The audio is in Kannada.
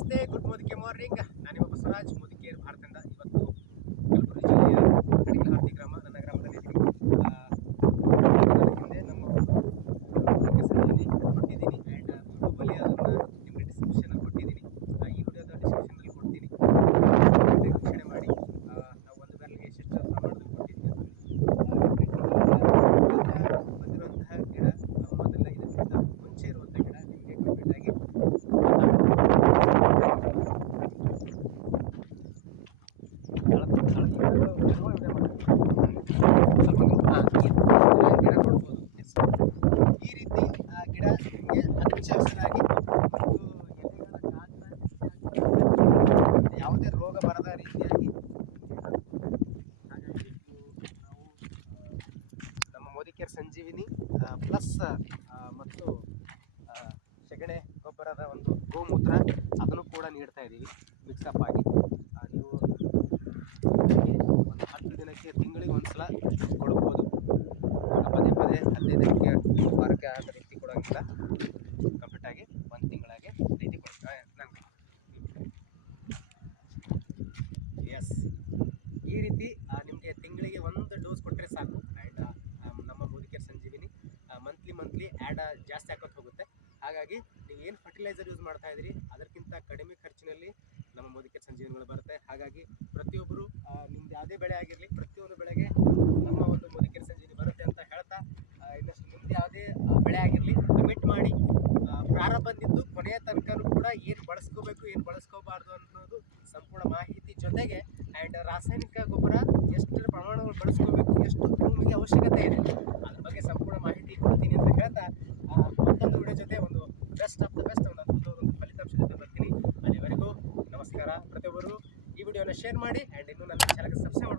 ನಮಸ್ತೆ, ಗುಡ್ ಮೋದಿಕೆ ಮಾರ್ನಿಂಗ್. ನಾನಿವ ಬಸವರಾಜ್ ಮುದಿಕೇರ್ ಭಾರತದಿಂದ. ಇವತ್ತು ಕಲಬುರಗಿ ಜಿಲ್ಲೆಯ ಅಡಿಗಲಹರ್ತಿ ಗ್ರಾಮ, ನನ್ನ ಗ್ರಾಮದಲ್ಲಿ ಹಿಂದೆ ನಮ್ಮ ಸಂಜೀವಿನಿ ಕೊಟ್ಟಿದ್ದೀನಿ ಆ್ಯಂಡ್ ಯೂಟ್ಯೂಬಲ್ಲಿ ಅದನ್ನು ನಿಮಗೆ ಡಿಸ್ಕ್ರಿಪ್ಷನ್ ಕೊಟ್ಟಿದ್ದೀನಿ. ಈ ವಿಡಿಯೋದ ಡಿಸ್ಕ್ರಿಪ್ಷನಲ್ಲಿ ಕೊಡ್ತೀನಿ, ವೀಕ್ಷಣೆ ಮಾಡಿ. ನಾವು ಒಂದು ಬ್ಯಾರಲ್ಗೆ ಎಷ್ಟೆಷ್ಟು ಪ್ರಮಾಣದಲ್ಲಿ ಕೊಟ್ಟಿದ್ದೀವಿ ಬಂದಿರುವಂತಹ ಗಿಡ ಮೊದಲ ಇದಕ್ಕಿಂತ ಮುಂಚೆ ಇರುವಂಥ ಗಿಡ ನಿಮಗೆ ಕಂಪ್ಲೀಟಾಗಿ ಈ ರೀತಿ ಗಿಡ ನಿಮಗೆ ಹಚ್ಚ ಹಸಿರಾಗಿ ಯಾವುದೇ ರೋಗ ಬರದ ರೀತಿಯಾಗಿ. ಹಾಗಾಗಿ ನಾವು ನಮ್ಮ ಮೋದಿಕೇರ್ ಸಂಜೀವಿನಿ ಪ್ಲಸ್ ಮತ್ತು ಸೆಗಣಿ ಗೊಬ್ಬರದ ಒಂದು ಗೋಮೂತ್ರ ಅದನ್ನು ಕೂಡ ನೀಡ್ತಾ ಇದ್ದೀವಿ ಮಿಕ್ಸಪ್ ಆಗಿ. ನೀವು ಒಂದು 10 ದಿನಕ್ಕೆ ತಿಂಗಳಿಗೆ ಒಂದ್ಸಲ ಕೊಡ್ಬೋದು. ಪದೇ ಪದೇ 15 ದಿನಕ್ಕೆ ವಾರಕ್ಕೆ ಆ ರೀತಿ ಕೊಡೋಂಗಿಲ್ಲ. ಕಂಪ್ಲೀಟಾಗಿ 1 ತಿಂಗಳಾಗೆ ರೀತಿ ಕೊಡ್ತಾರೆ ನಂಗೆ. ಎಸ್, ಈ ರೀತಿ ನಿಮಗೆ ತಿಂಗಳಿಗೆ 1 ಡೋಸ್ ಕೊಟ್ಟರೆ ಸಾಕು. ಆ್ಯಂಡ್ ನಮ್ಮ ಮೋದಿಕೇರ್ ಸಂಜೀವಿನಿ ಮಂತ್ಲಿ ಆ್ಯಡ್ ಜಾಸ್ತಿ ಹಾಕೋದು ಹೋಗುತ್ತೆ. ಹಾಗಾಗಿ ನೀವು ಏನು ಫರ್ಟಿಲೈಸರ್ ಯೂಸ್ ಮಾಡ್ತಾ ಇದ್ದೀರಿ ಅದಕ್ಕಿಂತ ಕಡಿಮೆ ಖರ್ಚಿನಲ್ಲಿ ನಮ್ಮ ಮೋದಿಕೇರ್ ಸಂಜೀವಿನಿಗಳು ಬರುತ್ತೆ. ಹಾಗಾಗಿ ಪ್ರತಿಯೊಬ್ಬರು ನಿಮ್ದು ಯಾವುದೇ ಬೆಳೆ ಆಗಿರಲಿ, ಪ್ರತಿಯೊಂದು ಬೆಳೆಗೆ ನಮ್ಮ ಒಂದು ಮೋದಿಕೇರ್ ಸಂಜೀವಿನಿ ಬರುತ್ತೆ ಅಂತ ಹೇಳ್ತಾ, ಇನ್ನಷ್ಟು ನಿಮ್ದು ಯಾವುದೇ ಬೆಳೆ ಆಗಿರಲಿ ಕಮೆಂಟ್ ಮಾಡಿ. ಪ್ರಾರಂಭದಿಂದ ಕೊನೆಯ ತನಕನೂ ಕೂಡ ಏನು ಬಳಸ್ಕೋಬೇಕು, ಏನು ಬಳಸ್ಕೋಬಾರ್ದು ಅನ್ನೋದು ಸಂಪೂರ್ಣ ಮಾಹಿತಿ ಜೊತೆಗೆ ಆ್ಯಂಡ್ ರಾಸಾಯನಿಕ ಗೊಬ್ಬರ ಎಷ್ಟರ ಪ್ರಮಾಣಗಳು ಬಳಸ್ಕೋಬೇಕು, ಎಷ್ಟು ಭೂಮಿಗೆ ಅವಶ್ಯಕತೆ ಇದೆ, ಅದ್ರ ಬಗ್ಗೆ ಸಂಪೂರ್ಣ ಮಾಹಿತಿ ಕೊಡ್ತೀನಿ ಅಂತ ಹೇಳ್ತಾ, ಮತ್ತೊಂದು ವಿಡಿಯೋ ಜೊತೆ ಒಂದು ಬೆಸ್ಟ್ ಆಫ್ ದ ಬೆಸ್ಟ್ ಒಂದು ಫಲಿತಾಂಶ ಜೊತೆ ಬರ್ತೀನಿ. ಅಲ್ಲಿವರೆಗೂ ನಮಸ್ಕಾರ. ಪ್ರತಿಯೊಬ್ಬರು ಈ ವಿಡಿಯೋನ ಶೇರ್ ಮಾಡಿ ಆ್ಯಂಡ್ ಇನ್ನೂ ನನ್ನ ಚಾನಲ್ಗೆ ಸಬ್ಸ್ಕ್ರೈಬ್